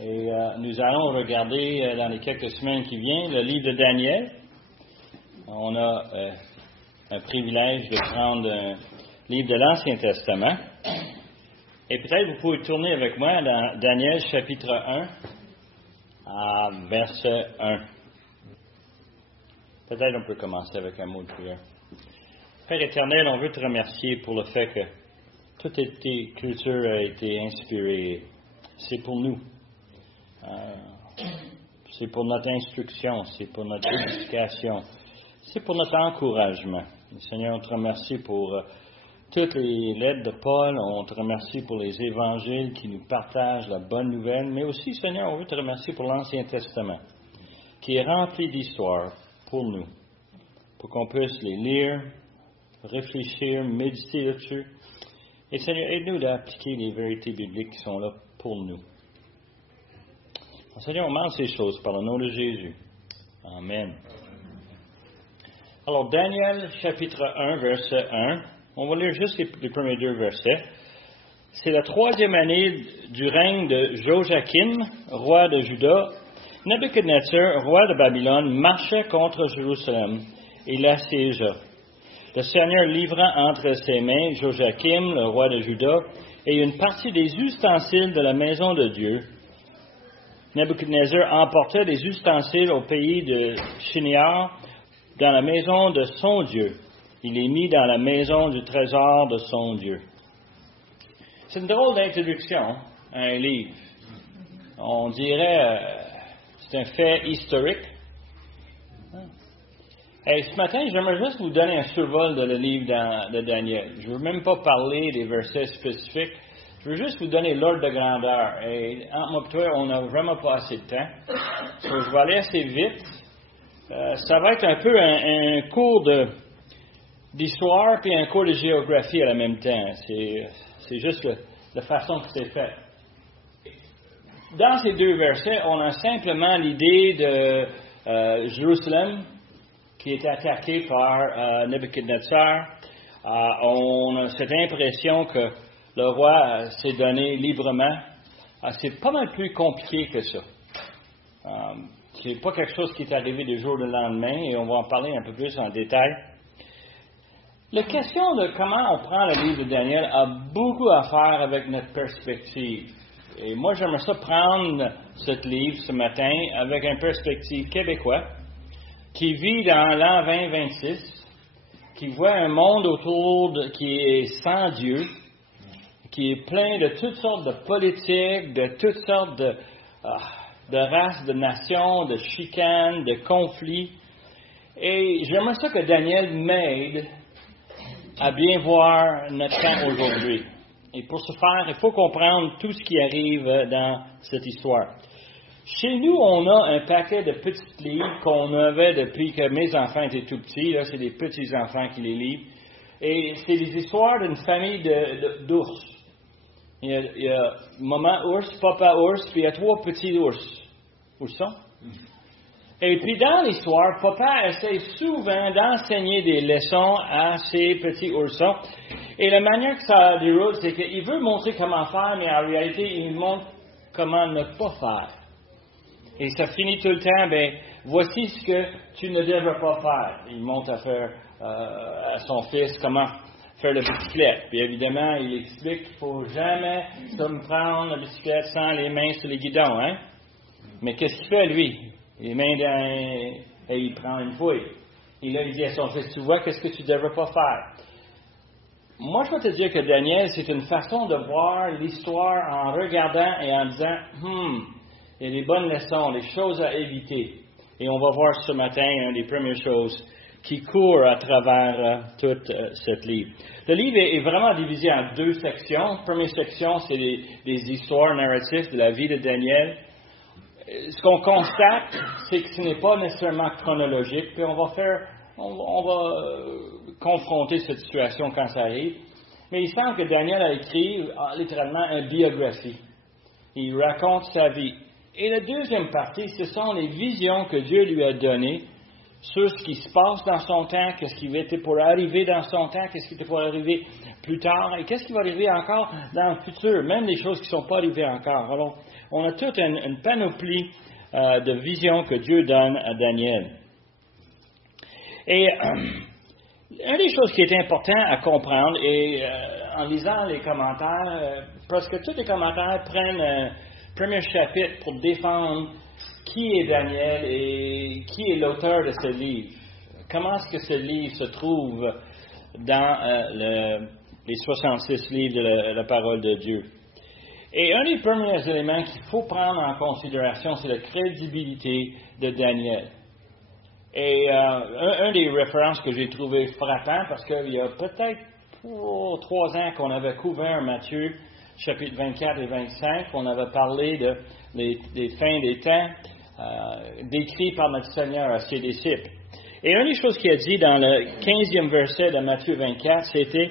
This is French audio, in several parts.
Et nous allons regarder dans les quelques semaines qui viennent le livre de Daniel. On a un privilège de prendre un livre de l'Ancien Testament. Et peut-être vous pouvez tourner avec moi dans Daniel chapitre 1 à verset 1. Peut-être on peut commencer avec un mot de prière. Père éternel, on veut te remercier pour le fait que toute écriture a été inspirée. C'est pour nous. C'est pour notre instruction, c'est pour notre éducation, c'est pour notre encouragement. Seigneur, on te remercie pour toutes les lettres de Paul, on te remercie pour les évangiles qui nous partagent la bonne nouvelle, mais aussi, Seigneur, on veut te remercier pour l'Ancien Testament, qui est rempli d'histoires pour nous, pour qu'on puisse les lire, réfléchir, méditer là-dessus. Et Seigneur, aide-nous d'appliquer les vérités bibliques qui sont là pour nous. Seigneur, on demande ces choses par le nom de Jésus. Amen. Alors, Daniel, chapitre 1, verset 1. On va lire juste les premiers deux versets. C'est la 3e année du règne de Joachim, roi de Juda. Nebuchadnezzar, roi de Babylone, marchait contre Jérusalem et l'assiégea. Le Seigneur livra entre ses mains Joachim, le roi de Juda, et une partie des ustensiles de la maison de Dieu. Nebuchadnezzar emporta des ustensiles au pays de Shinar, dans la maison de son Dieu. Il les mit dans la maison du trésor de son Dieu. C'est une drôle d'introduction à un livre. On dirait c'est un fait historique. Hey, ce matin, j'aimerais juste vous donner un survol de le livre de Daniel. Je ne veux même pas parler des versets spécifiques. Je veux juste vous donner l'ordre de grandeur. Et entre moi et toi, on n'a vraiment pas assez de temps. Donc, je vais aller assez vite. Ça va être un peu un cours d'histoire puis un cours de géographie à la même temps. C'est juste la façon que c'est fait. Dans ces deux versets, on a simplement l'idée de Jérusalem qui est attaquée par Nebuchadnezzar. On a cette impression que le roi s'est donné librement. C'est pas mal plus compliqué que ça. C'est pas quelque chose qui est arrivé du jour au lendemain, et on va en parler un peu plus en détail. La question de comment on prend le livre de Daniel a beaucoup à faire avec notre perspective. Et moi, j'aimerais ça prendre ce livre ce matin avec une perspective québécoise qui vit dans l'an 2026, qui voit un monde autour qui est sans Dieu, qui est plein de toutes sortes de politiques, de toutes sortes de races, de nations, de chicanes, de conflits. Et j'aimerais ça que Daniel m'aide à bien voir notre temps aujourd'hui. Et pour ce faire, il faut comprendre tout ce qui arrive dans cette histoire. Chez nous, on a un paquet de petits livres qu'on avait depuis que mes enfants étaient tout petits. Là, c'est des petits-enfants qui les lisent. Et c'est des histoires d'une famille d'ours. Il y a maman ours, papa ours, puis il y a 3 petits ours. Oursons. Et puis dans l'histoire, papa essaie souvent d'enseigner des leçons à ses petits oursons. Et la manière que ça déroule, c'est qu'il veut montrer comment faire, mais en réalité, il montre comment ne pas faire. Et ça finit tout le temps, voici ce que tu ne devrais pas faire. Il montre à son fils comment faire la bicyclette. Puis évidemment, il explique qu'il ne faut jamais comme prendre la bicyclette sans les mains sur les guidons, hein? Mais qu'est-ce qu'il fait, lui? Les mains et il prend une fouille. Et là, il dit à son fils, tu vois, qu'est-ce que tu ne devrais pas faire? Moi, je vais te dire que Daniel, c'est une façon de voir l'histoire en regardant et en disant, il y a des bonnes leçons, des choses à éviter. Et on va voir ce matin une des premières choses qui court à travers tout ce livre. Le livre est vraiment divisé en 2 sections. La première section, c'est des histoires narratives de la vie de Daniel. Ce qu'on constate, c'est que ce n'est pas nécessairement chronologique, puis on va confronter cette situation quand ça arrive. Mais il semble que Daniel a écrit littéralement une biographie. Il raconte sa vie. Et la deuxième partie, ce sont les visions que Dieu lui a données sur ce qui se passe dans son temps, qu'est-ce qui était pour arriver dans son temps, qu'est-ce qui était pour arriver plus tard, et qu'est-ce qui va arriver encore dans le futur, même des choses qui ne sont pas arrivées encore. Alors, On a toute une panoplie de visions que Dieu donne à Daniel. Et une des choses qui est importante à comprendre, et en lisant les commentaires, presque tous les commentaires prennent un premier chapitre pour défendre qui est Daniel et qui est l'auteur de ce livre. Comment est-ce que ce livre se trouve dans les 66 livres de la parole de Dieu. Et un des premiers éléments qu'il faut prendre en considération, c'est la crédibilité de Daniel. Et un des références que j'ai trouvé frappant, parce qu'il y a peut-être 3 ans qu'on avait couvert Matthieu, chapitre 24 et 25, on avait parlé des fins des temps, décrits par notre Seigneur à ses disciples. Et une des choses qu'il a dit dans le 15e verset de Matthieu 24, c'était,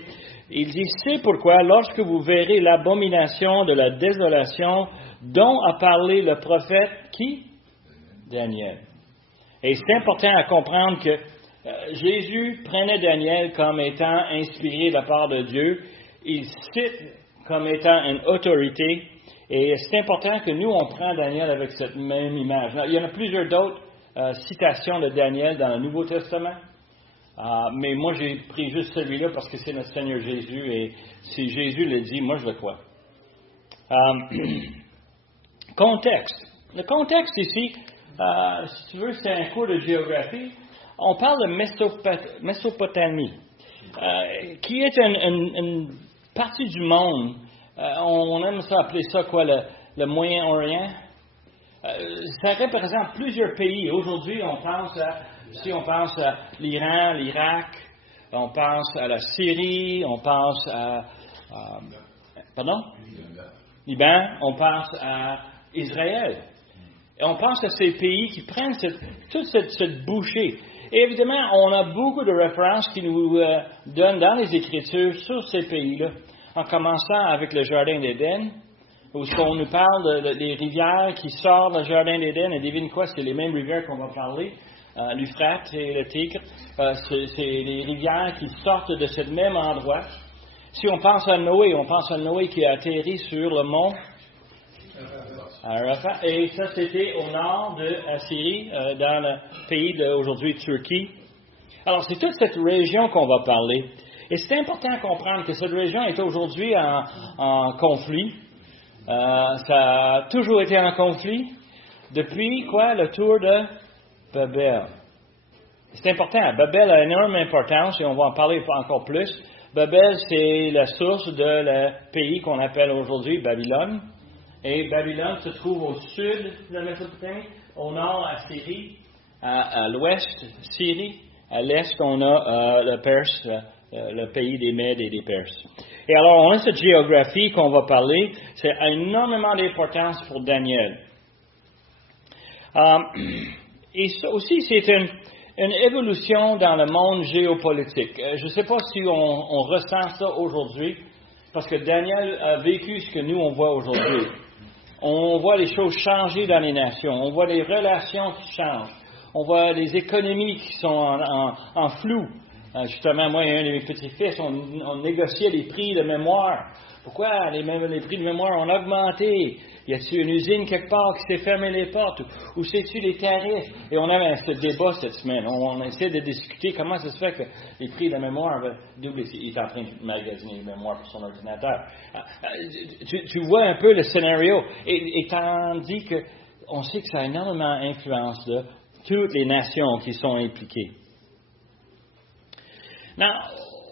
il dit, c'est pourquoi lorsque vous verrez l'abomination de la désolation dont a parlé le prophète, qui? Daniel. Et c'est important à comprendre que Jésus prenait Daniel comme étant inspiré de la part de Dieu. Il cite comme étant une autorité. Et c'est important que nous, on prend Daniel avec cette même image. Il y en a plusieurs d'autres citations de Daniel dans le Nouveau Testament. Mais moi, j'ai pris juste celui-là parce que c'est notre Seigneur Jésus. Et si Jésus le dit, moi, je le crois. Contexte. Le contexte ici, si tu veux, c'est un cours de géographie. On parle de Mésopotamie, qui est une partie du monde. On aime ça appeler ça quoi, le Moyen-Orient. Ça représente plusieurs pays. Aujourd'hui, on pense à l'Iran, l'Irak, on pense à la Syrie, on pense à Liban, on pense à Israël. Et on pense à ces pays qui prennent toute cette bouchée. Et évidemment, on a beaucoup de références qui nous donnent dans les Écritures sur ces pays-là, en commençant avec le Jardin d'Éden, où on nous parle des rivières qui sortent du Jardin d'Éden, et devine quoi, c'est les mêmes rivières qu'on va parler, l'Euphrate et le Tigre, c'est les rivières qui sortent de ce même endroit. Si on pense à Noé qui a atterri sur le mont Arafat, et ça c'était au nord de la Syrie, dans le pays d'aujourd'hui Turquie. Alors c'est toute cette région qu'on va parler. Et c'est important à comprendre que cette région est aujourd'hui en conflit. Ça a toujours été en conflit depuis le tour de Babel. C'est important. Babel a énorme importance et on va en parler encore plus. Babel, c'est la source de le pays qu'on appelle aujourd'hui Babylone. Et Babylone se trouve au sud de la Mésopotamie, au nord à Syrie, à l'ouest Syrie, à l'est on a le Perse, le pays des Mèdes et des Perses. Et alors on a cette géographie qu'on va parler, c'est énormément d'importance pour Daniel. Et ça aussi c'est une évolution dans le monde géopolitique. Je ne sais pas si on ressent ça aujourd'hui, parce que Daniel a vécu ce que nous on voit aujourd'hui. On voit les choses changer dans les nations. On voit les relations qui changent. On voit les économies qui sont en flou. Justement, moi et un de mes petits-fils, on négociait les prix de mémoire. Pourquoi les prix de mémoire ont augmenté? Y a-t-il une usine quelque part qui s'est fermée les portes? Ou c'est-tu les tarifs? Et on avait ce débat cette semaine. On essaie de discuter comment ça se fait que les prix de la mémoire doublent. Il est en train de magasiner les mémoires pour son ordinateur. Tu vois un peu le scénario. Et tandis qu'on sait que ça a énormément influence de toutes les nations qui sont impliquées.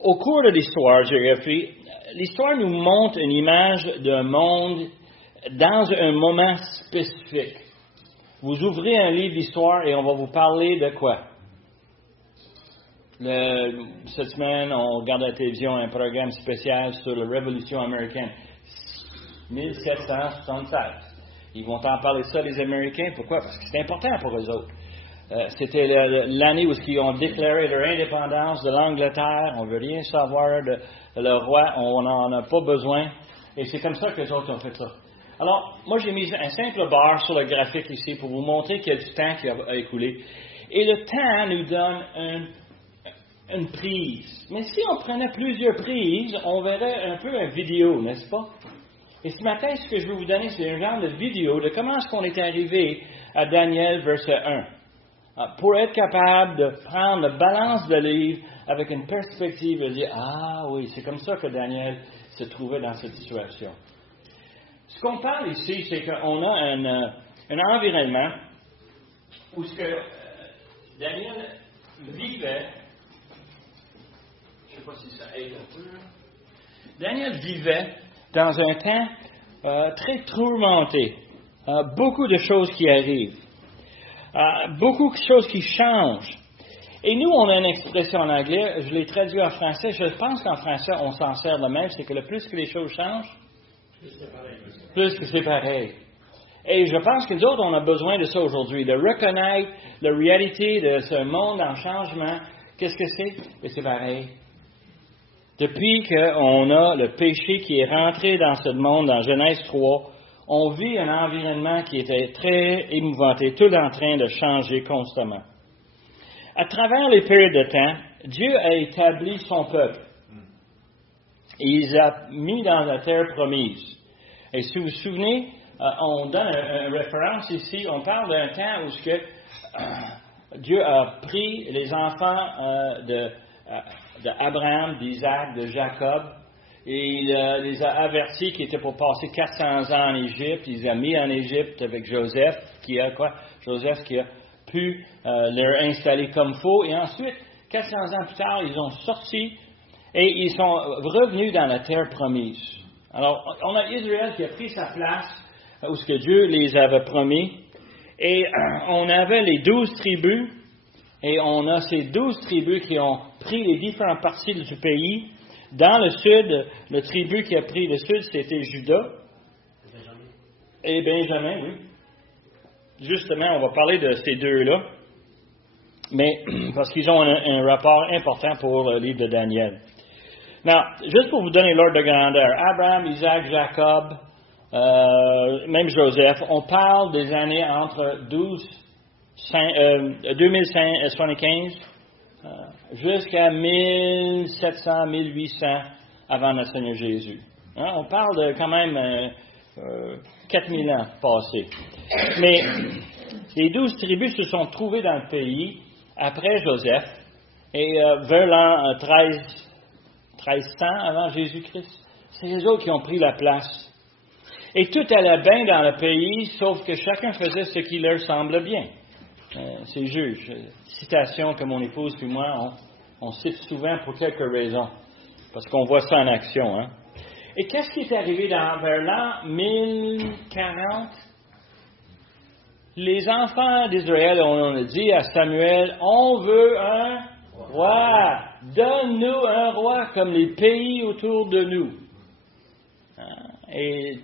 Au cours de l'histoire, géographie, l'histoire nous montre une image d'un monde dans un moment spécifique. Vous ouvrez un livre d'histoire et on va vous parler de quoi? Cette semaine, on regarde à la télévision un programme spécial sur la Révolution américaine. 1776. Ils vont en parler ça, les Américains. Pourquoi? Parce que c'est important pour eux autres. C'était l'année où ils ont déclaré leur indépendance de l'Angleterre. On ne veut rien savoir de le roi. On n'en a pas besoin. Et c'est comme ça que les autres ont fait ça. Alors, moi, j'ai mis un simple barre sur le graphique ici pour vous montrer qu'il y a du temps qui a écoulé. Et le temps nous donne une prise. Mais si on prenait plusieurs prises, on verrait un peu une vidéo, n'est-ce pas? Et ce matin, ce que je veux vous donner, c'est un genre de vidéo de comment est-ce qu'on est arrivé à Daniel, verset 1. Pour être capable de prendre la balance de livre avec une perspective et dire, ah oui, c'est comme ça que Daniel se trouvait dans cette situation. Ce qu'on parle ici, c'est qu'on a un environnement où ce que Daniel vivait, je ne sais pas si ça aide un peu, Daniel vivait dans un temps très tourmenté, beaucoup de choses qui arrivent, beaucoup de choses qui changent. Et nous, on a une expression en anglais, je l'ai traduit en français, je pense qu'en français, on s'en sert de même, c'est que le plus que les choses changent, plus que c'est pareil. Et je pense que nous autres, on a besoin de ça aujourd'hui, de reconnaître la réalité de ce monde en changement. Qu'est-ce que c'est? Et c'est pareil. Depuis qu'on a le péché qui est rentré dans ce monde, dans Genèse 3, on vit un environnement qui était très émouvanté, tout en train de changer constamment. À travers les périodes de temps, Dieu a établi son peuple. Et il les a mis dans la terre promise. Et si vous vous souvenez, on donne une référence ici, on parle d'un temps où Dieu a pris les enfants d'Abraham, d'Isaac, de Jacob, et il les a avertis qu'ils étaient pour passer 400 ans en Égypte. Il les a mis en Égypte avec Joseph, qui a pu leur installer comme faut. Et ensuite, 400 ans plus tard, ils ont sorti et ils sont revenus dans la terre promise. Alors, on a Israël qui a pris sa place où ce que Dieu les avait promis. Et on avait les 12 tribus. Et on a ces 12 tribus qui ont pris les différentes parties du pays. Dans le sud, le tribu qui a pris le sud, c'était Juda. Et Benjamin, oui. Justement, on va parler de ces deux-là. Mais parce qu'ils ont un rapport important pour le livre de Daniel. Maintenant, juste pour vous donner l'ordre de grandeur, Abraham, Isaac, Jacob, même Joseph, on parle des années entre 2075 jusqu'à 1700, 1800 avant notre Seigneur Jésus. Hein? On parle de quand même 4000 ans passés. Mais les 12 tribus se sont trouvées dans le pays après Joseph et vers l'an 1300 avant Jésus-Christ. C'est les autres qui ont pris la place. Et tout allait bien dans le pays, sauf que chacun faisait ce qui leur semble bien. C'est juge. Citation que mon épouse et moi, on cite souvent pour quelques raisons. Parce qu'on voit ça en action. Hein? Et qu'est-ce qui est arrivé vers l'an 1040? Les enfants d'Israël, on a dit à Samuel, on veut un roi. Donne-nous un roi comme les pays autour de nous. Et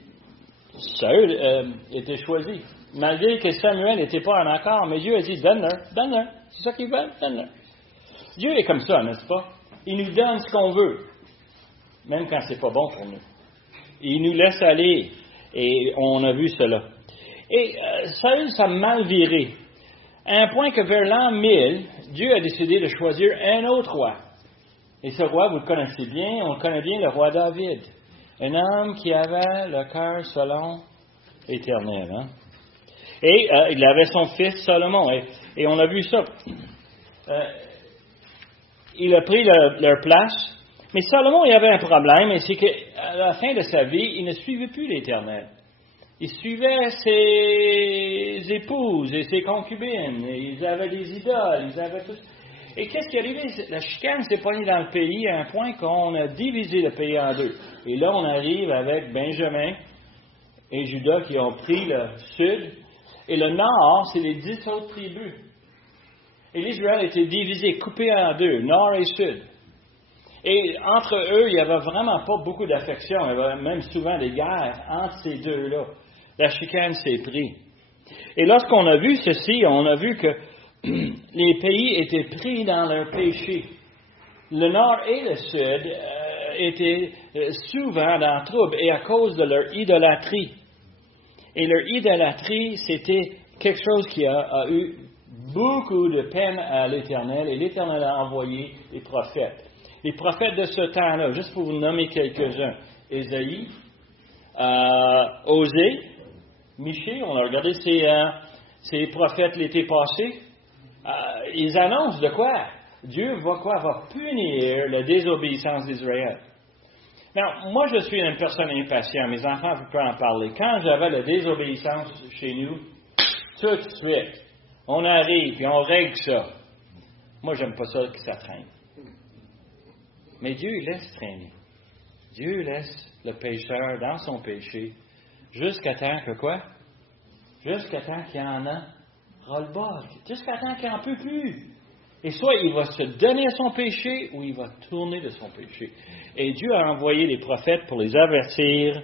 Saül était choisi. Malgré que Samuel n'était pas en accord, mais Dieu a dit, donne-leur. C'est ça qu'ils veulent, donne-leur. Dieu est comme ça, n'est-ce pas? Il nous donne ce qu'on veut, même quand c'est pas bon pour nous. Il nous laisse aller, et on a vu cela. Et Saül s'est mal viré, à un point que vers l'an 1000, Dieu a décidé de choisir un autre roi. Et ce roi, vous le connaissez bien, on connaît bien le roi David. Un homme qui avait le cœur selon l'Éternel. Hein? Et il avait son fils Salomon. Et on a vu ça. Il a pris leur place. Mais Salomon, il avait un problème. Et c'est qu'à la fin de sa vie, il ne suivait plus l'Éternel. Il suivait ses épouses et ses concubines. Et ils avaient des idoles. Ils avaient tout. Et qu'est-ce qui est arrivé? La chicane s'est pognée dans le pays à un point qu'on a divisé le pays en deux. Et là, on arrive avec Benjamin et Juda qui ont pris le sud. Et le nord, c'est les 10 autres tribus. Et l'Israël était divisé, coupé en deux, nord et sud. Et entre eux, il n'y avait vraiment pas beaucoup d'affection. Il y avait même souvent des guerres entre ces deux-là. La chicane s'est prise. Et lorsqu'on a vu ceci, on a vu que les pays étaient pris dans leur péché. Le nord et le sud étaient souvent dans le trouble et à cause de leur idolâtrie. Et leur idolâtrie, c'était quelque chose qui a eu beaucoup de peine à l'Éternel. Et l'Éternel a envoyé les prophètes. Les prophètes de ce temps-là, juste pour vous nommer quelques-uns. Ésaïe, Osée, Michée, on a regardé ces prophètes l'été passé. Ils annoncent de quoi? Dieu va punir la désobéissance d'Israël. Non, moi je suis une personne impatiente, mes enfants ne peuvent pas en parler. Quand j'avais la désobéissance chez nous, tout de suite, on arrive et on règle ça. Moi, j'aime pas ça que ça traîne. Mais Dieu laisse traîner. Dieu laisse le pécheur dans son péché jusqu'à temps que quoi? Jusqu'à temps qu'il y en a ras-le-bol. Jusqu'à temps qu'il n'en peut plus. Et soit il va se donner à son péché ou il va tourner de son péché. Et Dieu a envoyé les prophètes pour les avertir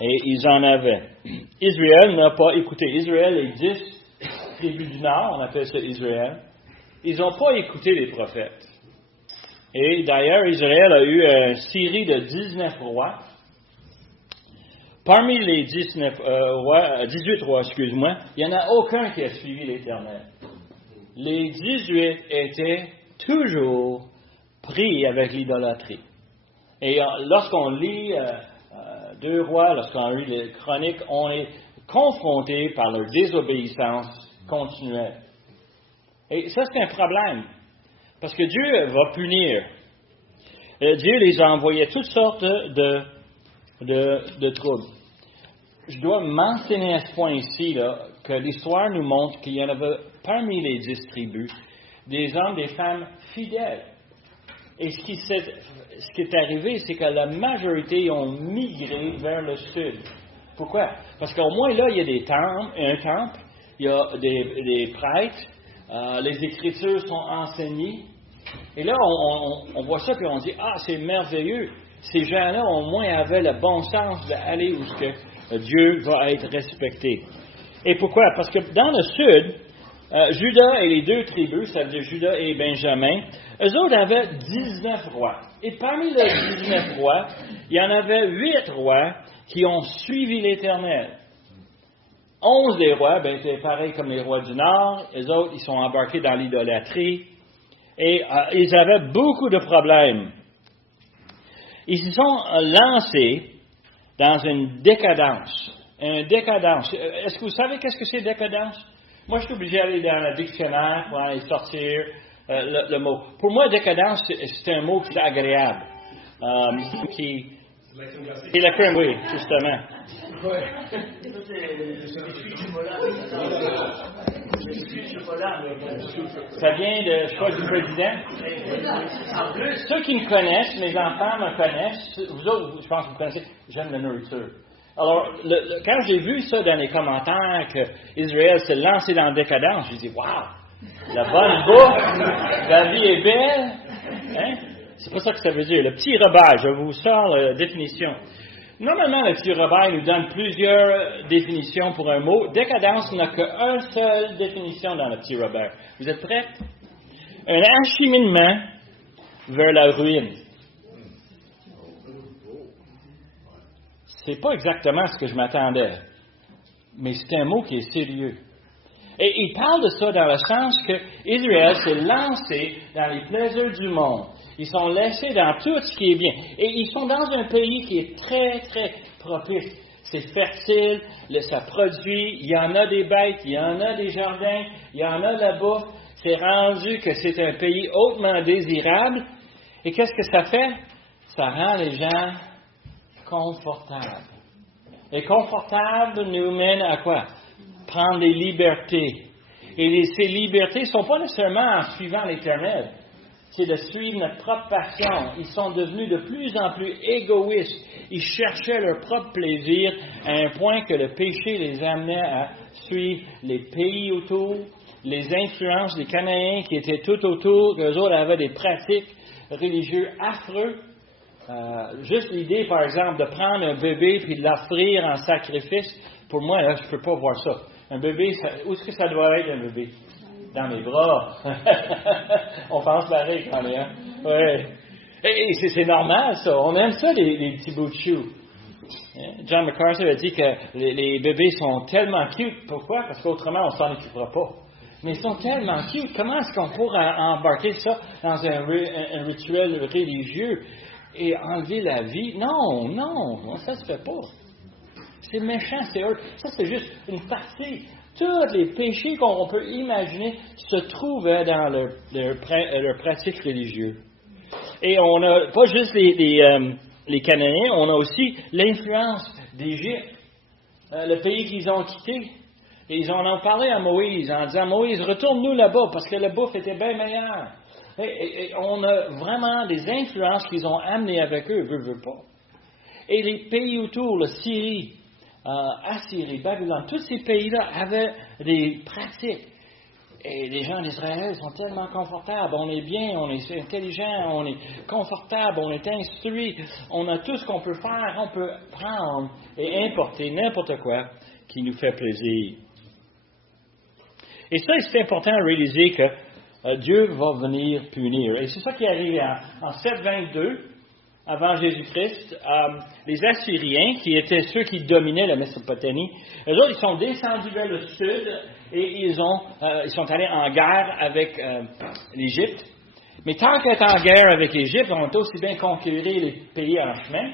et ils en avaient. Israël n'a pas écouté. Israël, les 10 tribus du Nord, on appelle ça Israël, ils n'ont pas écouté les prophètes. Et d'ailleurs, Israël a eu une série de 19 rois. Parmi les 18 rois, il n'y en a aucun qui a suivi l'Éternel. Les 18 étaient toujours pris avec l'idolâtrie. Et lorsqu'on lit 2 rois, lorsqu'on lit les chroniques, on est confronté par leur désobéissance continuelle. Et ça, c'est un problème. Parce que Dieu va punir. Dieu les a envoyés toutes sortes de troubles. Je dois mentionner à ce point ici que l'histoire nous montre qu'il y en avait parmi les 10 tribus des hommes, des femmes fidèles. Et ce qui est arrivé, c'est que la majorité ont migré vers le sud. Pourquoi? Parce qu'au moins là, il y a un temple, il y a des prêtres, les Écritures sont enseignées. Et là, on voit ça et on dit, c'est merveilleux. Ces gens-là, au moins, avaient le bon sens d'aller où ce que Dieu va être respecté. Et pourquoi? Parce que dans le sud, Juda et les 2 tribus, c'est-à-dire Juda et Benjamin, eux autres avaient 19 rois. Et parmi les 19 rois, il y en avait 8 rois qui ont suivi l'Éternel. 11 des rois, c'est pareil comme les rois du Nord. Les autres, ils sont embarqués dans l'idolâtrie. Et ils avaient beaucoup de problèmes. Ils se sont lancés dans une décadence. Une décadence. Est-ce que vous savez qu'est-ce que c'est décadence? Moi, je suis obligé d'aller dans le dictionnaire pour aller sortir le mot. Pour moi, décadence, c'est un mot qui est agréable. C'est la crème, oui, justement. Ça vient de choix du président. Ceux qui me connaissent, mes enfants me connaissent, vous autres, je pense que vous connaissez, j'aime la nourriture. Alors, quand j'ai vu ça dans les commentaires qu'Israël s'est lancé dans la décadence, j'ai dit, waouh, la bonne bouffe, la vie est belle. Hein? C'est pas ça que ça veut dire. Le petit Robert, je vous sors la définition. Normalement, le petit Robert nous donne plusieurs définitions pour un mot. Décadence n'a qu'une seule définition dans le petit Robert. Vous êtes prêts? Un acheminement vers la ruine. C'est pas exactement ce que je m'attendais, mais c'est un mot qui est sérieux. Et il parle de ça dans le sens que Israël s'est lancé dans les plaisirs du monde. Ils sont laissés dans tout ce qui est bien. Et ils sont dans un pays qui est très, très propice. C'est fertile, ça produit, il y en a des bêtes, il y en a des jardins, il y en a de la bouffe. C'est rendu que c'est un pays hautement désirable. Et qu'est-ce que ça fait? Ça rend les gens confortables. Et confortable nous mène à quoi? Prendre des libertés. Et ces libertés ne sont pas nécessairement en suivant l'Éternel. C'est de suivre notre propre passion. Ils sont devenus de plus en plus égoïstes. Ils cherchaient leur propre plaisir à un point que le péché les amenait à suivre les pays autour, les influences des Cananéens qui étaient tout autour, qu'eux autres avaient des pratiques religieuses affreuses. Juste l'idée, par exemple, de prendre un bébé puis de l'offrir en sacrifice, pour moi, là, je ne peux pas voir ça. Un bébé, où est-ce que ça doit être, un bébé? Dans mes bras. On pense pareil quand même. Ouais. Et c'est normal, ça. On aime ça, les petits bouts de choux. John MacArthur a dit que les bébés sont tellement cute. Pourquoi? Parce qu'autrement, on ne s'en occupera pas. Mais ils sont tellement cute. Comment est-ce qu'on pourrait embarquer ça dans un rituel religieux et enlever la vie? Non, ça ne se fait pas. C'est méchant, c'est eux. Ça, c'est juste une partie. Tous les péchés qu'on peut imaginer se trouvaient dans leur pratique religieuse. Et on n'a pas juste les Cananéens, on a aussi l'influence d'Égypte, le pays qu'ils ont quitté. Et ils en ont parlé à Moïse en disant, Moïse, retourne-nous là-bas parce que la bouffe était bien meilleure. Et on a vraiment des influences qu'ils ont amenées avec eux, veut pas. Et les pays autour, la Syrie, Assyrie, Babylone, tous ces pays-là avaient des pratiques. Et les gens d'Israël sont tellement confortables. On est bien, on est intelligent, on est confortable, on est instruit. On a tout ce qu'on peut faire. On peut prendre et importer n'importe quoi qui nous fait plaisir. Et ça, c'est important de réaliser que Dieu va venir punir. Et c'est ça qui est arrivé en 722, avant Jésus-Christ. Les Assyriens, qui étaient ceux qui dominaient la Mésopotamie, eux autres, ils sont descendus vers le sud et ils sont allés en guerre avec l'Égypte. Mais tant qu'être en guerre avec l'Égypte, on a aussi bien conquérir les pays en chemin.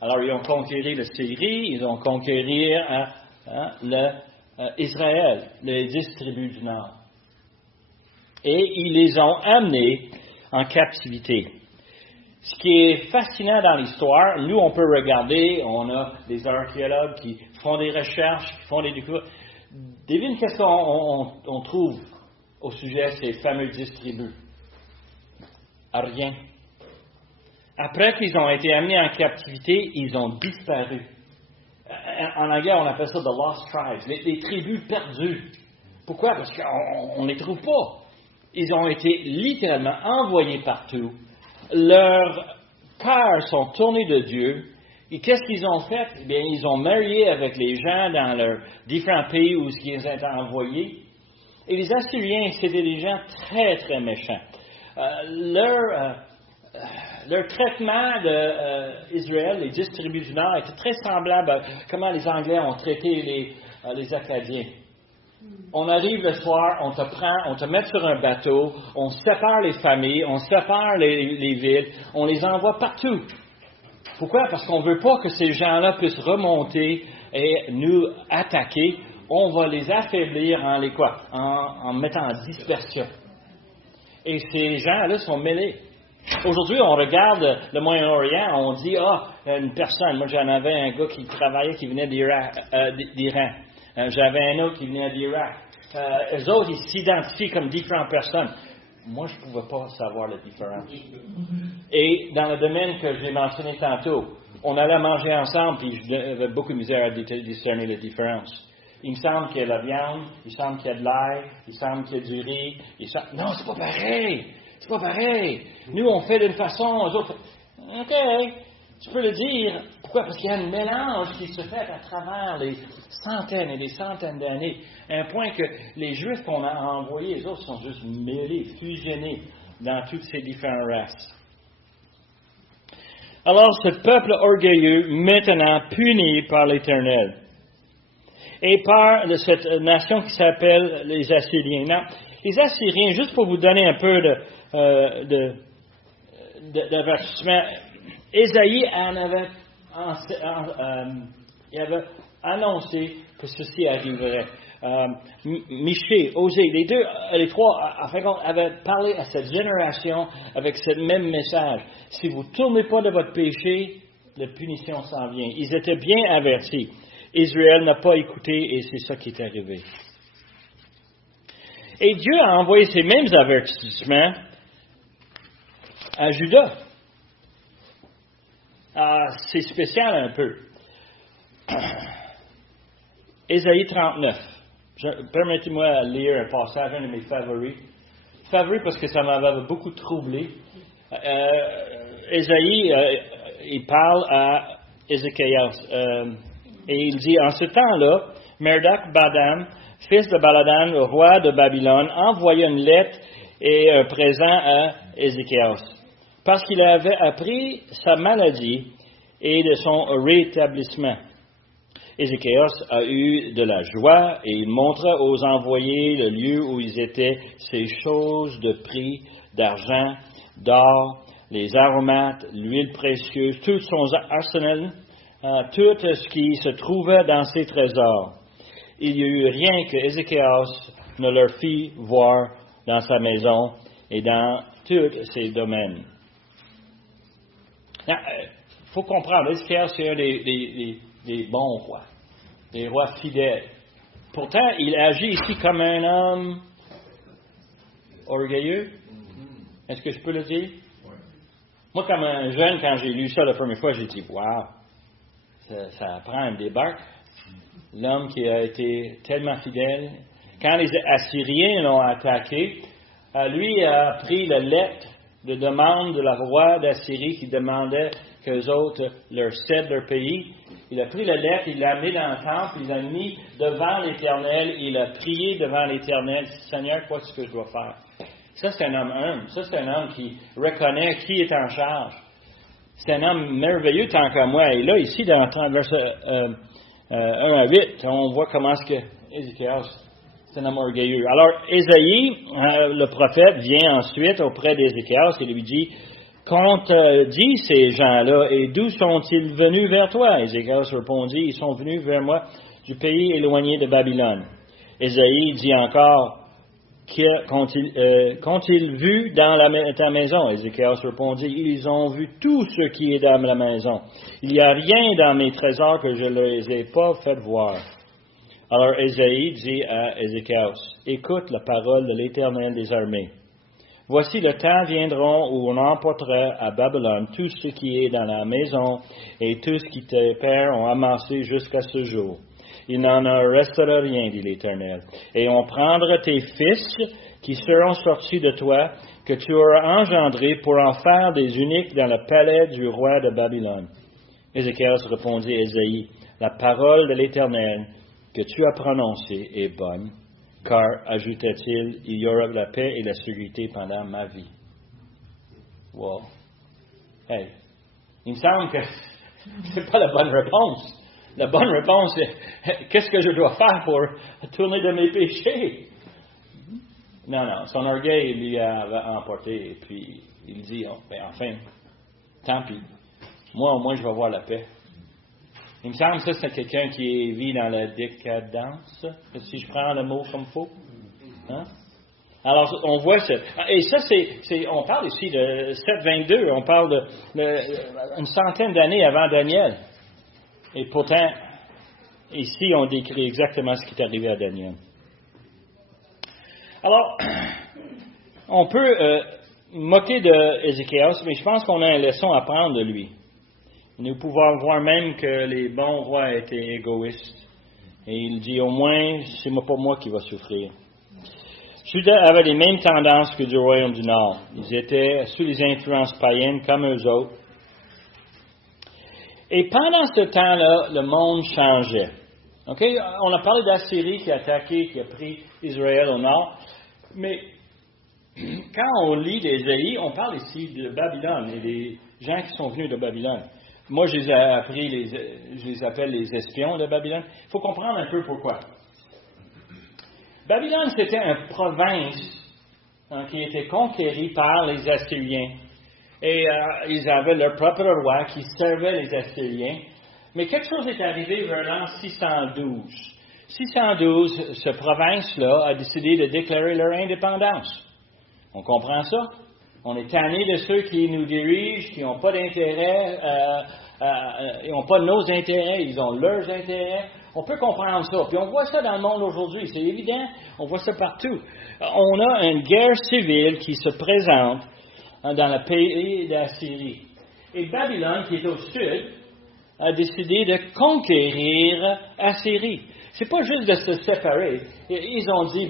Alors, ils ont conquéri la Syrie, ils ont conquéri Israël, les 10 tribus du Nord. Et ils les ont amenés en captivité. Ce qui est fascinant dans l'histoire, nous, on peut regarder, on a des archéologues qui font des recherches, qui font des découvertes. Devine qu'est-ce qu'on trouve au sujet de ces fameux 10 tribus? Rien. Après qu'ils ont été amenés en captivité, ils ont disparu. En anglais, on appelle ça the lost tribes, les tribus perdues. Pourquoi? Parce qu'on ne les trouve pas. Ils ont été littéralement envoyés partout. Leurs cœurs sont tournés de Dieu. Et qu'est-ce qu'ils ont fait? Eh bien, ils ont marié avec les gens dans leurs différents pays où ils ont été envoyés. Et les Assyriens, c'était des gens très, très méchants. Leur traitement d'Israël, les 10 tribus du Nord, était très semblable à comment les Anglais ont traité les Acadiens. On arrive le soir, on te prend, on te met sur un bateau, on sépare les familles, on sépare les villes, on les envoie partout. Pourquoi? Parce qu'on ne veut pas que ces gens-là puissent remonter et nous attaquer. On va les affaiblir en mettant en dispersion. Et ces gens-là sont mêlés. Aujourd'hui, on regarde le Moyen-Orient, on dit, une personne, moi j'en avais un gars qui travaillait, qui venait d'Iran. J'avais un autre qui venait d'Irak. Eux autres, ils s'identifient comme différentes personnes. Moi, je ne pouvais pas savoir la différence. Et dans le domaine que j'ai mentionné tantôt, on allait manger ensemble, puis j'avais beaucoup de misère à discerner la différence. Il me semble qu'il y a de la viande, il me semble qu'il y a de l'ail, il me semble qu'il y a du riz. Non, c'est pas pareil. C'est pas pareil. Nous, on fait d'une façon, eux autres, OK, tu peux le dire. Pourquoi? Parce qu'il y a un mélange qui se fait à travers les centaines et des centaines d'années. À un point que les Juifs qu'on a envoyés, les autres sont juste mêlés, fusionnés dans toutes ces différentes races. Alors, ce peuple orgueilleux, maintenant puni par l'Éternel, et par cette nation qui s'appelle les Assyriens. Non, les Assyriens, juste pour vous donner un peu d'avertissement, Ésaïe avait annoncé que ceci arriverait. Michée, Osée, les trois, en fin de compte, avaient parlé à cette génération avec ce même message. Si vous ne tournez pas de votre péché, la punition s'en vient. Ils étaient bien avertis. Israël n'a pas écouté et c'est ça qui est arrivé. Et Dieu a envoyé ces mêmes avertissements à Juda. C'est spécial un peu. Ésaïe 39. Permettez-moi de lire un passage, un de mes favoris. Favoris parce que ça m'avait beaucoup troublé. Ésaïe, il parle à Ézéchias. Et il dit, en ce temps-là, Merodach-Badam, fils de Baladan, le roi de Babylone, envoya une lettre et un présent à Ézéchias, parce qu'il avait appris sa maladie et de son rétablissement. Ézéchias a eu de la joie et il montra aux envoyés le lieu où ils étaient, ces choses de prix, d'argent, d'or, les aromates, l'huile précieuse, tout son arsenal tout ce qui se trouvait dans ses trésors. Il n'y eut rien que Ézéchias ne leur fit voir dans sa maison et dans tous ses domaines. Il faut comprendre, Ézéchias, c'est un des bons rois, des rois fidèles. Pourtant, il agit ici comme un homme orgueilleux. Est-ce que je peux le dire? Moi, comme un jeune, quand j'ai lu ça la première fois, j'ai dit, wow, ça prend un débarque. L'homme qui a été tellement fidèle. Quand les Assyriens l'ont attaqué, lui a pris la lettre de demande de la roi d'Assyrie qui demandait qu'eux autres leur cèdent leur pays. Il a pris la lettre, il l'a mis dans le temple, il l'a mis devant l'Éternel, il a prié devant l'Éternel, Seigneur, qu'est-ce que je dois faire? Ça, c'est un homme humble. Ça, c'est un homme qui reconnaît qui est en charge. C'est un homme merveilleux tant qu'à moi. Et là, ici, dans verset 1 à 8, on voit comment est-ce que Ézéchias, c'est un homme orgueilleux. Alors, Ésaïe, le prophète, vient ensuite auprès d'Ézéchias et lui dit, qu'on te dit ces gens-là, et d'où sont-ils venus vers toi? Ézéchias répondit, ils sont venus vers moi du pays éloigné de Babylone. Ésaïe dit encore, qu'ont-ils vu dans ta maison? Ézéchias répondit, ils ont vu tout ce qui est dans la maison. Il n'y a rien dans mes trésors que je ne les ai pas fait voir. Alors Ésaïe dit à Ézéchias, écoute la parole de l'Éternel des armées. Voici le temps viendra où on emportera à Babylone tout ce qui est dans la maison et tout ce que tes pères ont amassé jusqu'à ce jour. Il n'en restera rien, dit l'Éternel. Et on prendra tes fils qui seront sortis de toi, que tu auras engendrés, pour en faire des eunuques dans le palais du roi de Babylone. Ézéchias répondit à Ésaïe, la parole de l'Éternel que tu as prononcée est bonne, car, ajouta-t-il, il y aura la paix et la sécurité pendant ma vie. Wow. Hey, il me semble que c'est pas la bonne réponse. La bonne réponse est, qu'est-ce que je dois faire pour tourner de mes péchés? Non, son orgueil lui a emporté, et puis il dit, enfin, tant pis. Moi, au moins, je vais voir la paix. Il me semble que ça, c'est quelqu'un qui vit dans la décadence, si je prends le mot comme faux. Hein? Alors, on voit ça. Et ça, on parle ici de 722, on parle une centaine d'années avant Daniel. Et pourtant, ici, on décrit exactement ce qui est arrivé à Daniel. Alors, on peut moquer de Ézéchias, mais je pense qu'on a une leçon à prendre de lui. Nous pouvons voir même que les bons rois étaient égoïstes. Et il dit, au moins, c'est pas moi qui va souffrir. Juda avait les mêmes tendances que du royaume du Nord. Ils étaient sous les influences païennes comme eux autres. Et pendant ce temps-là, le monde changeait. Okay? On a parlé d'Assyrie qui a attaqué, qui a pris Israël au nord. Mais quand on lit d'Ésaïe, on parle ici de Babylone et des gens qui sont venus de Babylone. Moi, je les appelle les espions de Babylone. Il faut comprendre un peu pourquoi. Babylone, c'était une province qui était conquérie par les Assyriens. Et ils avaient leur propre roi qui servait les Assyriens. Mais quelque chose est arrivé vers l'an 612. 612, cette province-là a décidé de déclarer leur indépendance. On comprend ça? On est tanné de ceux qui nous dirigent, qui n'ont pas d'intérêt, ils n'ont pas nos intérêts, ils ont leurs intérêts. On peut comprendre ça. Puis on voit ça dans le monde aujourd'hui, c'est évident. On voit ça partout. On a une guerre civile qui se présente dans le pays d'Assyrie. Et Babylone, qui est au sud, a décidé de conquérir Assyrie. C'est pas juste de se séparer. Ils ont dit,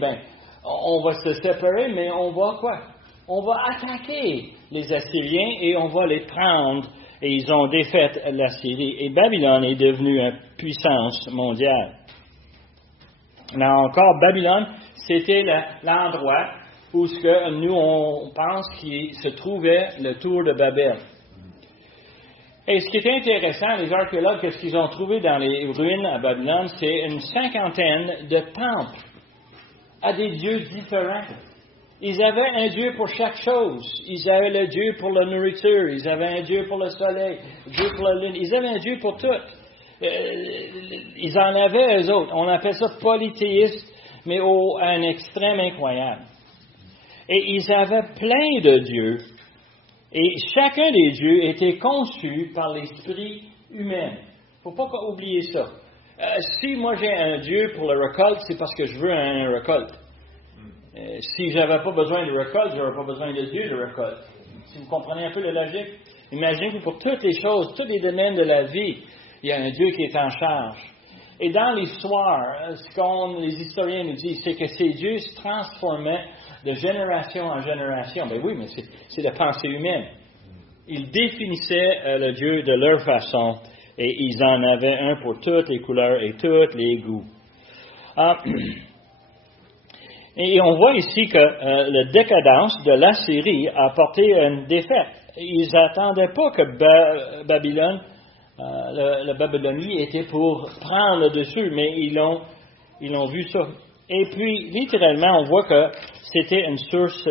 on va se séparer, mais on va quoi? On va attaquer les Assyriens et on va les prendre. Et ils ont défait l'Assyrie. Et Babylone est devenue une puissance mondiale. Là encore, Babylone, c'était l'endroit où nous, on pense qu'il se trouvait le tour de Babel. Et ce qui est intéressant, les archéologues, qu'est-ce qu'ils ont trouvé dans les ruines à Babylone, c'est une 50aine de temples à des dieux différents. Ils avaient un dieu pour chaque chose. Ils avaient le dieu pour la nourriture, ils avaient un dieu pour le soleil, un dieu pour la lune, ils avaient un dieu pour tout. Ils en avaient, eux autres. On appelle ça polythéiste, mais à un extrême incroyable. Et ils avaient plein de dieux. Et chacun des dieux était conçu par l'esprit humain. Il ne faut pas oublier ça. Si moi j'ai un dieu pour la récolte, c'est parce que je veux un récolte. Si je n'avais pas besoin de récolte, je n'aurais pas besoin de dieu de récolte. Si vous comprenez un peu la logique, imaginez que pour toutes les choses, tous les domaines de la vie, il y a un Dieu qui est en charge. Et dans l'histoire, ce que les historiens nous disent, c'est que ces dieux se transformaient de génération en génération. Ben oui, mais c'est la pensée humaine. Ils définissaient le Dieu de leur façon, et ils en avaient un pour toutes les couleurs et tous les goûts. Et on voit ici que la décadence de l'Assyrie a apporté une défaite. Ils n'attendaient pas que Babylone, la Babylonie était pour prendre le dessus, mais ils l'ont vu ça. Et puis, littéralement, on voit que c'était une source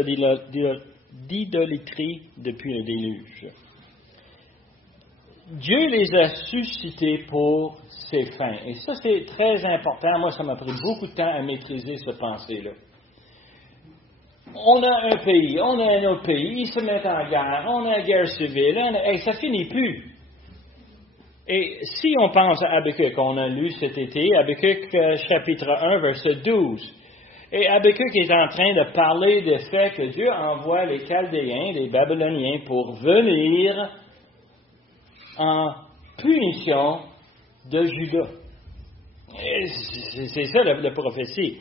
d'idolâtrie depuis le déluge. Dieu les a suscités pour ses fins. Et ça, c'est très important. Moi, ça m'a pris beaucoup de temps à maîtriser cette pensée-là. On a un pays, on a un autre pays, ils se mettent en guerre, on a une guerre civile, et ça finit plus. Et si on pense à Habakkuk, on a lu cet été, Habakkuk chapitre 1, verset 12. Et Habakkuk est en train de parler du fait que Dieu envoie les Chaldéens, les Babyloniens, pour venir en punition de Juda. Et c'est ça la prophétie.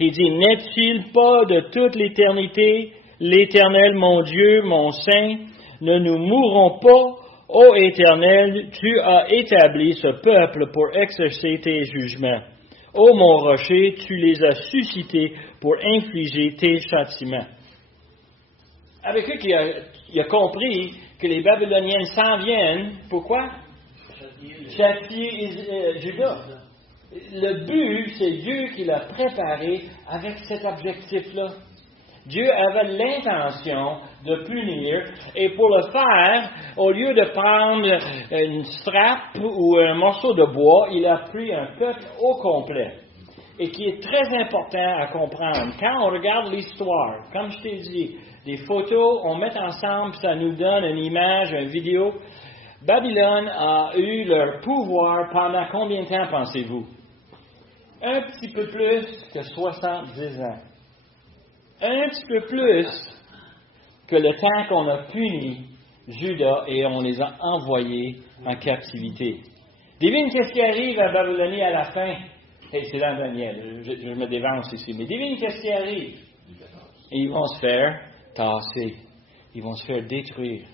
Il dit, n'est-il pas de toute l'éternité, l'Éternel, mon Dieu, mon Saint, ne nous mourrons pas, ô Éternel, tu as établi ce peuple pour exercer tes jugements. Ô mon rocher, tu les as suscités pour infliger tes châtiments. Avec eux, il a compris que les Babyloniens s'en viennent. Pourquoi? Châtier Juda. Le but, c'est Dieu qui l'a préparé avec cet objectif-là. Dieu avait l'intention de punir, et pour le faire, au lieu de prendre une strappe ou un morceau de bois, il a pris un peuple au complet. Et qui est très important à comprendre. Quand on regarde l'histoire, comme je t'ai dit, des photos, on met ensemble, ça nous donne une image, une vidéo. Babylone a eu leur pouvoir pendant combien de temps, pensez-vous? Un petit peu plus que 70 ans. Un petit peu plus que le temps qu'on a puni Juda et on les a envoyés en captivité. Devine qu'est-ce qui arrive à Babylonie à la fin. Hey, c'est dans Daniel, je me dévance ici, mais devine qu'est-ce qui arrive. Et ils vont se faire tasser. Ils vont se faire détruire.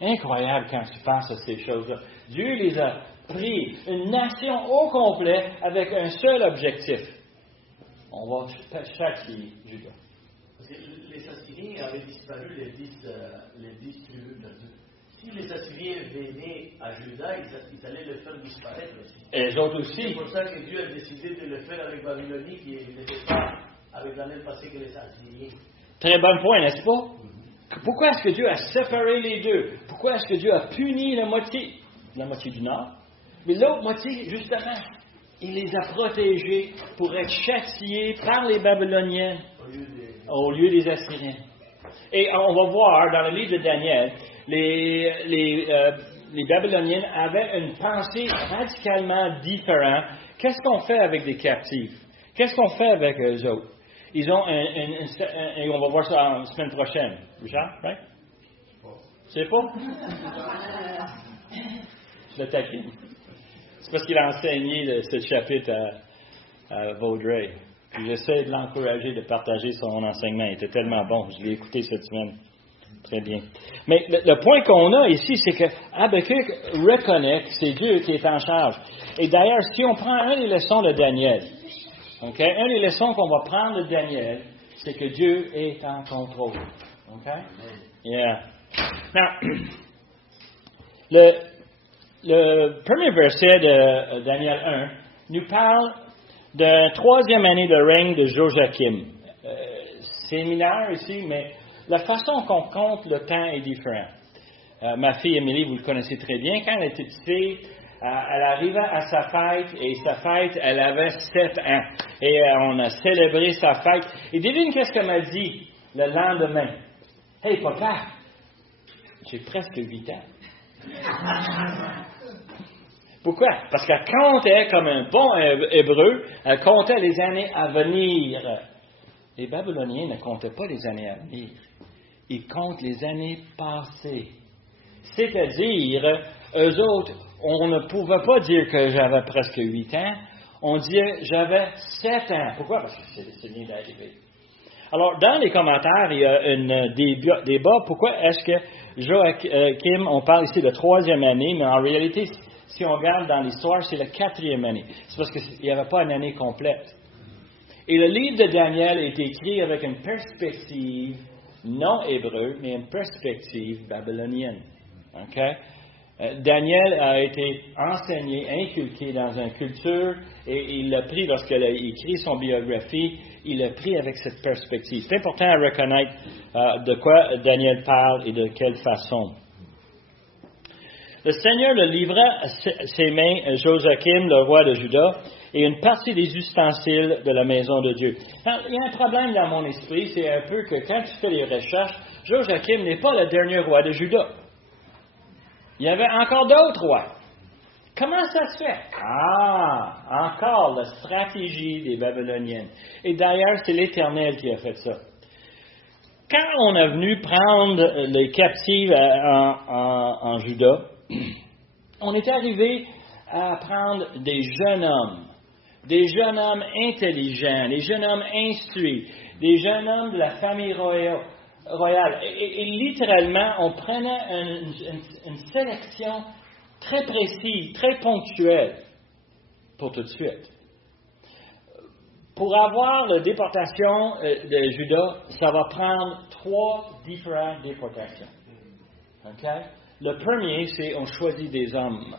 Incroyable quand tu penses à ces choses-là. Dieu les a pris, une nation au complet, avec un seul objectif. On va châtier Juda. Les Assyriens avaient disparu les 10 tribus de Dieu. Si les Assyriens venaient à Juda, ils allaient le faire disparaître aussi. Et les autres aussi. C'est pour ça que Dieu a décidé de le faire avec Babylonie, qui n'était pas avec la même passé que les Assyriens. Très bon point, n'est-ce pas? Pourquoi est-ce que Dieu a séparé les deux? Pourquoi est-ce que Dieu a puni la moitié du nord? Mais l'autre moitié, justement, il les a protégés pour être châtiés par les Babyloniens au lieu des Assyriens. Et on va voir dans le livre de Daniel, les Babyloniens avaient une pensée radicalement différente. Qu'est-ce qu'on fait avec des captifs? Qu'est-ce qu'on fait avec eux autres? Ils ont et on va voir ça la semaine prochaine. Richard, right? C'est pas? Je le taquine. C'est parce qu'il a enseigné ce chapitre à Vaudreuil. Puis j'essaie de l'encourager de partager son enseignement. Il était tellement bon. Je l'ai écouté cette semaine. Très bien. Mais le point qu'on a ici, c'est que Habakkuk reconnaît que c'est Dieu qui est en charge. Et d'ailleurs, si on prend une des leçons de Daniel, OK? Une des leçons qu'on va prendre de Daniel, c'est que Dieu est en contrôle. OK? Yeah. Now, le premier verset de Daniel 1 nous parle de la 3e année de règne de Joachim. C'est mineur ici, mais la façon qu'on compte le temps est différente. Ma fille Émilie, vous le connaissez très bien, quand elle était petite fille, elle arrivait à sa fête, et sa fête, elle avait 7 ans. Et on a célébré sa fête. Et devine qu'est-ce qu'elle m'a dit le lendemain. « Hey, papa, j'ai presque 8 ans. » Pourquoi? Parce qu'elle comptait comme un bon hébreu, elle comptait les années à venir. Les Babyloniens ne comptaient pas les années à venir. Ils comptent les années passées. C'est-à-dire, eux autres, on ne pouvait pas dire que j'avais presque 8 ans. On disait j'avais 7 ans. Pourquoi? Parce que c'est bien d'arriver. Alors, dans les commentaires, il y a un débat. Pourquoi est-ce que Joachim, on parle ici de 3e année, mais en réalité, si on regarde dans l'histoire, c'est la 4e année. C'est parce qu'il n'y avait pas une année complète. Et le livre de Daniel est écrit avec une perspective non hébreu, mais une perspective babylonienne. Okay? Daniel a été enseigné, inculqué dans une culture, et il l'a pris lorsqu'il a écrit son biographie, il l'a pris avec cette perspective. C'est important à reconnaître de quoi Daniel parle et de quelle façon. Le Seigneur le livra à ses mains à Joachim, le roi de Juda, et une partie des ustensiles de la maison de Dieu. Alors, il y a un problème dans mon esprit, c'est un peu que quand tu fais les recherches, Joachim n'est pas le dernier roi de Juda. Il y avait encore d'autres rois. Comment ça se fait? Encore la stratégie des Babyloniennes. Et d'ailleurs, c'est l'Éternel qui a fait ça. Quand on est venu prendre les captifs en Juda, on est arrivé à prendre des jeunes hommes intelligents, des jeunes hommes instruits, des jeunes hommes de la famille royale. Et littéralement, on prenait une sélection très précise, très ponctuelle, pour tout de suite. Pour avoir la déportation de Juda, ça va prendre 3 différentes déportations. Okay? Le premier, c'est on choisit des hommes.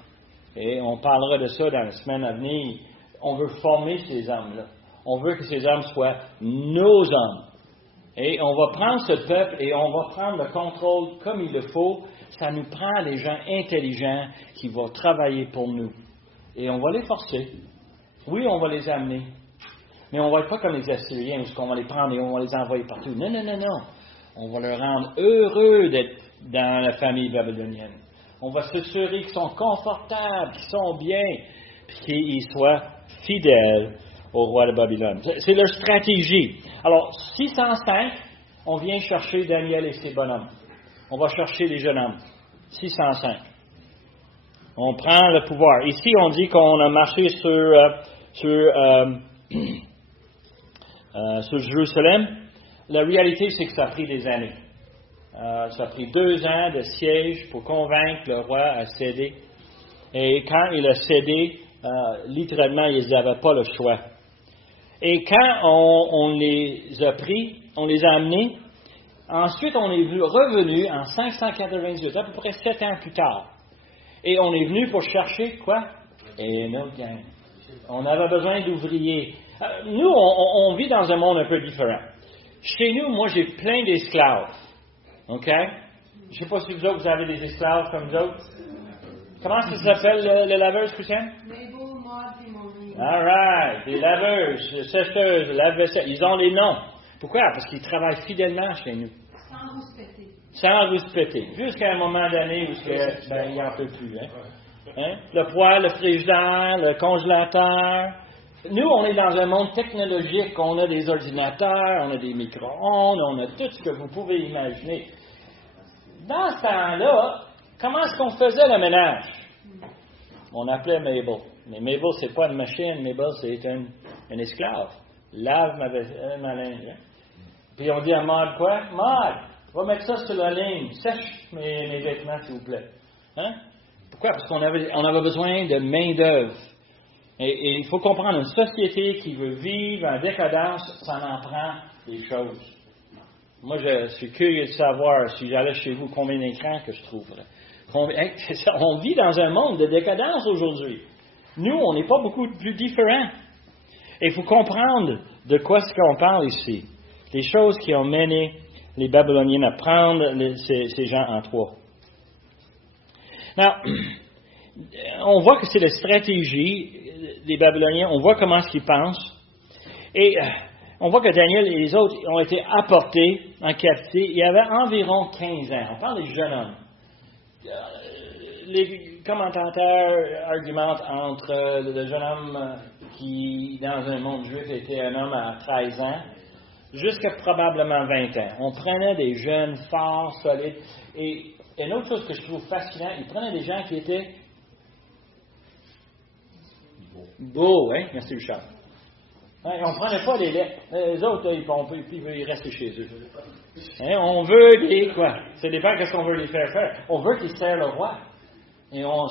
Et on parlera de ça dans la semaine à venir. On veut former ces hommes-là. On veut que ces hommes soient nos hommes. Et on va prendre ce peuple et on va prendre le contrôle comme il le faut. Ça nous prend des gens intelligents qui vont travailler pour nous. Et on va les forcer. Oui, on va les amener. Mais on ne va être pas comme les Assyriens, où on va les prendre et on va les envoyer partout. Non. On va leur rendre heureux d'être dans la famille babylonienne. On va s'assurer qu'ils sont confortables, qu'ils sont bien, puis qu'ils soient fidèles au roi de Babylone. C'est leur stratégie. Alors, 605, on vient chercher Daniel et ses bonhommes. On va chercher les jeunes hommes. 605. On prend le pouvoir. Ici, on dit qu'on a marché sur Jérusalem. La réalité, c'est que ça a pris des années. Ça a pris 2 ans de siège pour convaincre le roi à céder. Et quand il a cédé, littéralement, ils n'avaient pas le choix. Et quand on les a pris, on les a amenés, ensuite on est revenu en 598, à peu près 7 ans plus tard. Et on est venu pour chercher quoi? Et une autre gang. On avait besoin d'ouvriers. Nous, on vit dans un monde un peu différent. Chez nous, moi, j'ai plein d'esclaves. OK? Je ne sais pas si vous autres, vous avez des esclaves comme vous autres. Comment ça s'appelle, les laveuses, Christiane? Mabel, Maud et Maureen. All right. Des laveuses, sécheuses, lave-vaisselle. Ils ont les noms. Pourquoi? Parce qu'ils travaillent fidèlement chez nous. Sans rouspéter. Sans rouspéter. Jusqu'à un moment donné où il n'en peut plus. Hein? Le poêle, le frigidaire, le congélateur. Nous, on est dans un monde technologique. On a des ordinateurs, on a des micro-ondes, on a tout ce que vous pouvez imaginer. Dans ce temps-là, comment est-ce qu'on faisait le ménage? On appelait Mabel. Mais Mabel, c'est pas une machine. Mabel, c'est un esclave. Lave ma linge. Puis on dit à Maud quoi? Maud, va mettre ça sur la ligne. Sèche mes vêtements, s'il vous plaît. Hein? Pourquoi? Parce qu'on avait besoin de main-d'œuvre. Et il faut comprendre, une société qui veut vivre en décadence, ça en prend des choses. Moi, je suis curieux de savoir, si j'allais chez vous, combien d'écrans que je trouverais. On vit dans un monde de décadence aujourd'hui. Nous, on n'est pas beaucoup plus différents. Et il faut comprendre de quoi est-ce qu'on parle ici. Les choses qui ont mené les Babyloniens à prendre ces gens en 3. Now, on voit que c'est la stratégie des Babyloniens, on voit comment est-ce qu'ils pensent. Et on voit que Daniel et les autres ont été apportés en captivité. Il y avait environ 15 ans. On parle des jeunes hommes. Les commentateurs argumentent entre le jeune homme qui, dans un monde juif, était un homme à 13 ans, jusqu'à probablement 20 ans. On prenait des jeunes forts, solides. Et une autre chose que je trouve fascinante, ils prenaient des gens qui étaient beaux, hein? Merci Richard. Hein, on ne prenait pas les autres, ils veulent y rester chez eux. Hein, on veut les quoi? Ça dépend de ce qu'on veut les faire faire. On veut qu'ils servent le roi. Et on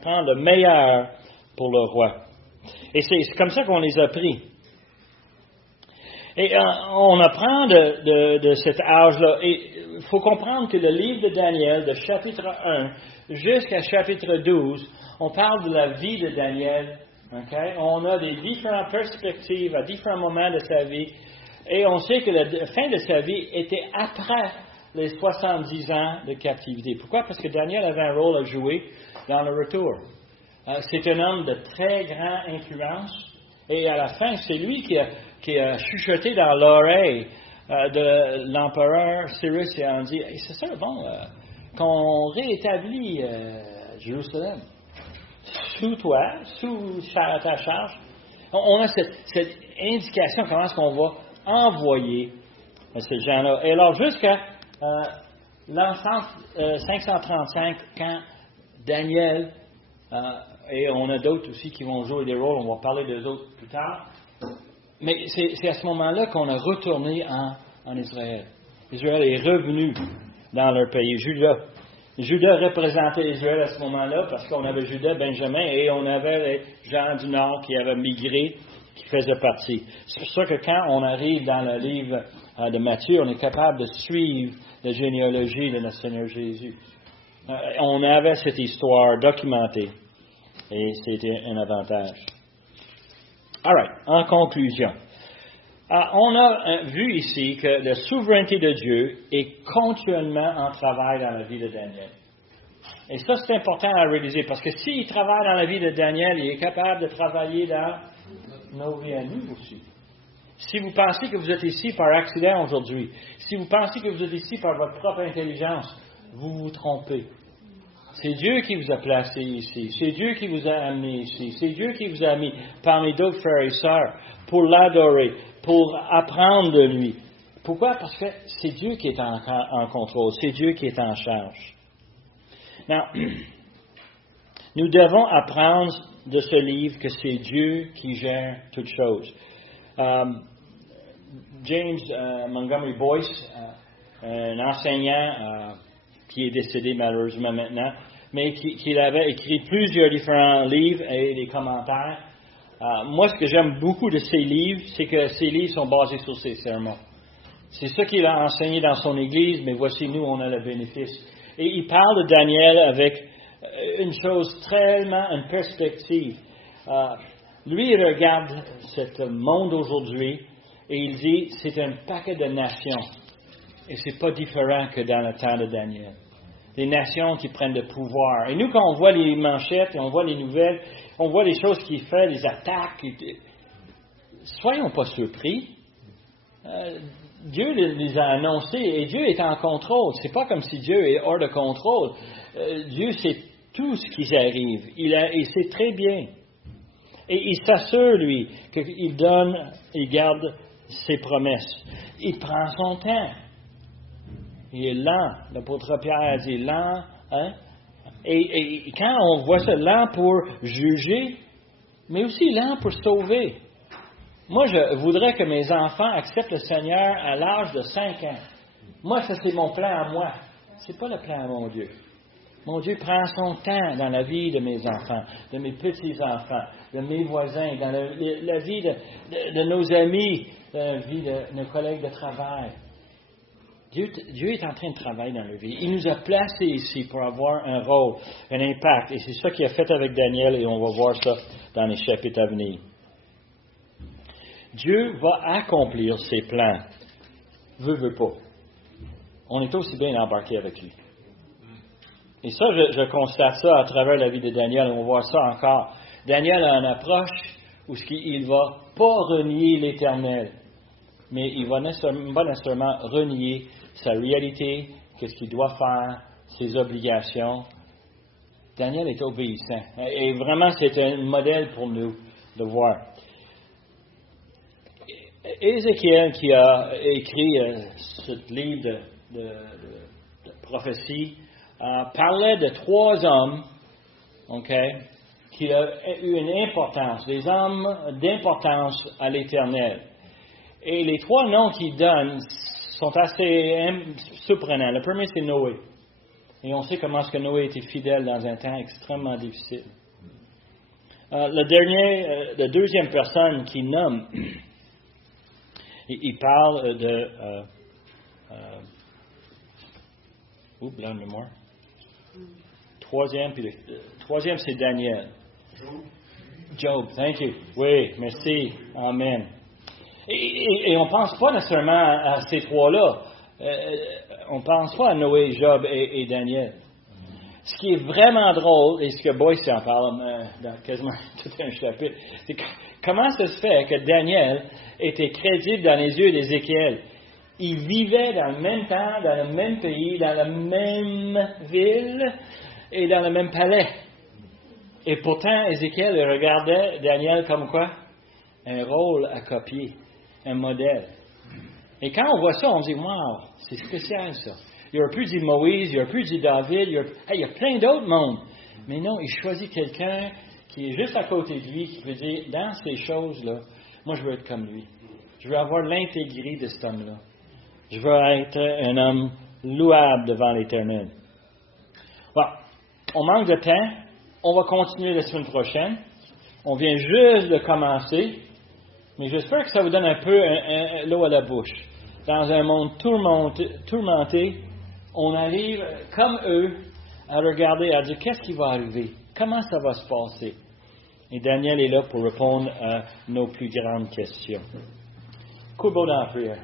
prend le meilleur pour le roi. Et c'est comme ça qu'on les a pris. Et on apprend de cet âge-là. Et il faut comprendre que le livre de Daniel, de chapitre 1 jusqu'à chapitre 12, on parle de la vie de Daniel. Okay? On a des différentes perspectives à différents moments de sa vie. Et on sait que la fin de sa vie était après les 70 ans de captivité. Pourquoi? Parce que Daniel avait un rôle à jouer dans le retour. C'est un homme de très grande influence. Et à la fin, c'est lui qui a chuchoté dans l'oreille de l'empereur Cyrus et a dit hey, c'est ça, bon, qu'on réétablit Jérusalem sous toi, sous ta charge. On a cette indication comment est-ce qu'on va envoyer ces gens-là. Et alors, jusqu'à l'an 535, quand Daniel, et on a d'autres aussi qui vont jouer des rôles, on va parler des autres plus tard, mais c'est à ce moment-là qu'on a retourné en Israël. Israël est revenu dans leur pays. Juda représentait Israël à ce moment-là parce qu'on avait Juda, Benjamin, et on avait les gens du Nord qui avaient migré, qui faisaient partie. C'est pour ça que quand on arrive dans le livre de Matthieu, on est capable de suivre la généalogie de notre Seigneur Jésus. On avait cette histoire documentée et c'était un avantage. All right, en conclusion. On a vu ici que la souveraineté de Dieu est continuellement en travail dans la vie de Daniel. Et ça, c'est important à réaliser, parce que s'il travaille dans la vie de Daniel, il est capable de travailler dans nos vies à nous aussi. Si vous pensez que vous êtes ici par accident aujourd'hui, si vous pensez que vous êtes ici par votre propre intelligence, vous vous trompez. C'est Dieu qui vous a placé ici. C'est Dieu qui vous a amené ici. C'est Dieu qui vous a mis parmi d'autres frères et sœurs pour l'adorer, pour apprendre de lui. Pourquoi? Parce que c'est Dieu qui est en contrôle. C'est Dieu qui est en charge. Now, nous devons apprendre de ce livre que c'est Dieu qui gère toutes choses. James Montgomery Boyce, un enseignant qui est décédé malheureusement maintenant, mais qui avait écrit plusieurs différents livres et des commentaires. Moi, ce que j'aime beaucoup de ces livres, c'est que ces livres sont basés sur ses sermons. C'est ça qu'il a enseigné dans son Église, mais voici, nous, on a le bénéfice. Et il parle de Daniel avec une chose tellement, une perspective. Lui, il regarde ce monde aujourd'hui et il dit, c'est un paquet de nations. Et c'est pas différent que dans le temps de Daniel. Les nations qui prennent le pouvoir. Et nous, quand on voit les manchettes et on voit les nouvelles, on voit les choses qu'il fait, les attaques. Soyons pas surpris. Dieu les a annoncés et Dieu est en contrôle. C'est pas comme si Dieu est hors de contrôle. Dieu sait tout ce qui arrive. Il sait très bien. Et il s'assure, lui, qu'il donne, il garde ses promesses. Il prend son temps. Il est lent. L'apôtre Pierre a dit lent. Hein? Et quand on voit ça, lent pour juger, mais aussi lent pour sauver. Moi, je voudrais que mes enfants acceptent le Seigneur à l'âge de 5 ans. Moi, ça, c'est mon plan à moi. C'est pas le plan à mon Dieu. Mon Dieu prend son temps dans la vie de mes enfants, de mes petits-enfants, de mes voisins, dans la vie de nos amis, la vie de nos collègues de travail. Dieu est en train de travailler dans leur vie. Il nous a placés ici pour avoir un rôle, un impact. Et c'est ça qu'il a fait avec Daniel et on va voir ça dans les chapitres à venir. Dieu va accomplir ses plans. Veut pas. On est aussi bien embarqué avec lui. Et ça, je constate ça à travers la vie de Daniel. On va voir ça encore. Daniel a une approche où il ne va pas renier l'Éternel, mais il va pas nécessairement renier sa réalité, qu'est-ce qu'il doit faire, ses obligations. Daniel est obéissant. Et vraiment, c'est un modèle pour nous de voir. Ézéchiel, qui a écrit ce livre de prophétie, parlait de 3 hommes, qui ont eu une importance, des hommes d'importance à l'Éternel. Et les 3 noms qu'il donne sont assez surprenants. Le premier, c'est Noé. Et on sait comment est-ce que Noé était fidèle dans un temps extrêmement difficile. La deuxième personne qu'il nomme, il parle de... blanc de mémoire. Troisième, c'est Daniel. Job, thank you. Oui, merci. Amen. Et on ne pense pas nécessairement à ces 3-là. On ne pense pas à Noé, Job et Daniel. Ce qui est vraiment drôle, et ce que Boyce en parle dans quasiment tout un chapitre, c'est comment ça se fait que Daniel était crédible dans les yeux d'Ézéchiel. Il vivait dans le même temps, dans le même pays, dans la même ville et dans le même palais. Et pourtant, Ézéchiel regardait Daniel comme quoi? Un rôle à copier, un modèle. Et quand on voit ça, on dit, wow, c'est spécial ça. Il aurait pu dire Moïse, il aurait pu dire David, il y a plein d'autres mondes. Mais non, il choisit quelqu'un qui est juste à côté de lui, qui veut dire, dans ces choses-là, moi je veux être comme lui. Je veux avoir l'intégrité de cet homme-là. Je veux être un homme louable devant l'Éternel. Bon, on manque de temps. On va continuer la semaine prochaine. On vient juste de commencer. Mais j'espère que ça vous donne un peu l'eau à la bouche. Dans un monde tourmenté, on arrive, comme eux, à regarder, à dire qu'est-ce qui va arriver? Comment ça va se passer? Et Daniel est là pour répondre à nos plus grandes questions. Courbons dans la prière.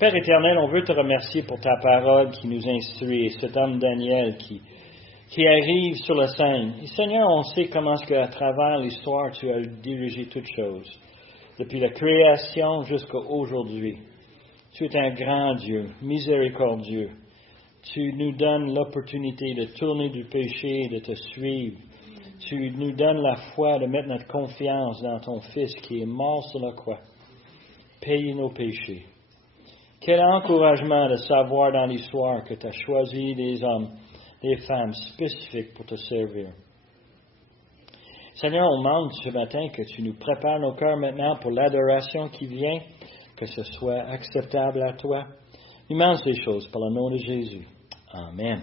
Père éternel, on veut te remercier pour ta parole qui nous instruit, et cet homme Daniel qui arrive sur la scène. Et Seigneur, on sait comment est-ce qu'à travers l'histoire, tu as dirigé toutes choses. Depuis la création jusqu'à aujourd'hui. Tu es un grand Dieu, miséricordieux. Tu nous donnes l'opportunité de tourner du péché et de te suivre. Tu nous donnes la foi de mettre notre confiance dans ton Fils qui est mort sur la croix. Payer nos péchés. Quel encouragement de savoir dans l'histoire que tu as choisi des hommes, des femmes spécifiques pour te servir. Seigneur, on demande ce matin que tu nous prépares nos cœurs maintenant pour l'adoration qui vient, que ce soit acceptable à toi. Immense des choses par le nom de Jésus. Amen.